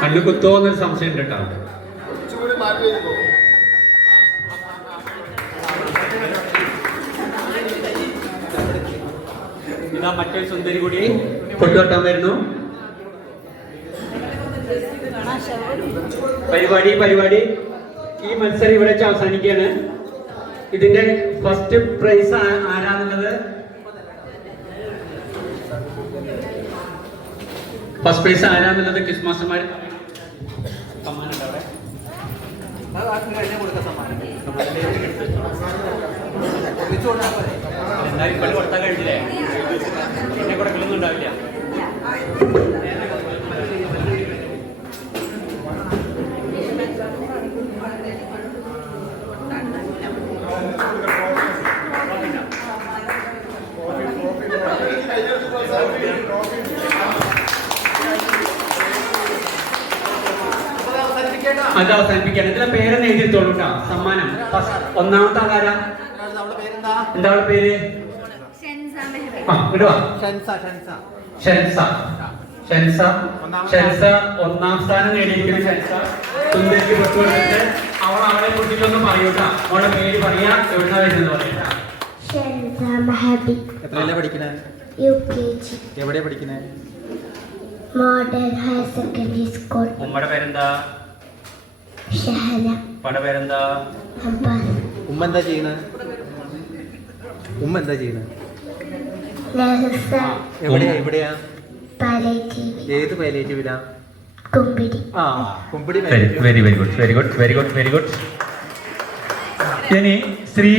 കണ്ണു കുത്തോന്നൊരു സംശയം ഉണ്ട് കേട്ടോ. ഇതാ മറ്റൊരു സുന്ദരി കൂടി കൊണ്ടുവട്ടാൻ വരുന്നു. പരിപാടി ഈ മത്സരം ഇവിടെ വെച്ച് അവസാനിക്കുകയാണ്. ഇതിന്റെ ഫസ്റ്റ് പ്രൈസ് ആരാന്നുള്ളത്, ഫസ്റ്റ് പ്രൈസ് ആരാന്നുള്ളത് ക്വിസ് മാസ്റ്റർമാർ സമ്മാനം എന്തായാലും ഇപ്പോൾ കൊടുത്താൽ കഴിഞ്ഞില്ലേ, എന്നെ കൊടുക്കലൊന്നും ഉണ്ടാവില്ല. അത് അവസാനിപ്പിക്കാൻ ഇതിലെ പേരെന്ന് എഴുതിത്തോളൂ കേട്ടോ. സമ്മാനം ഒന്നാമത്തെ ആകാരാ, എന്താ അവളുടെ പേര്? ഷെൻസ ഒന്നാം സ്ഥാനം നേടിയിരിക്കുന്ന ഷെൻസ സുന്ദരിക്ക് പെട്ടുകൊടുത്തിട്ട് അവളെ കുറിച്ചിട്ടൊന്ന് പറയൂട്ടാ. അവളുടെ പേര് പറയാ, എവിടുന്ന വരുന്നത് പറയാ. എത്രയല്ലേ പഠിക്കണേ? എവിടെയാ പഠിക്കണേ? Model higher secondary school. ഉമ്മയുടെ പേരെന്താ? ഷഹന. ഉപ്പയുടെ പേരെന്താ? അബ്ബാസ്. ഉമ്മ എന്താ ചെയ്യണേ? എവിടെയാ? ഏത് പാലിയേറ്റീവിലാ? കുമ്പിടി. കുമ്പിടി. Very good. ഇനി ശ്രീ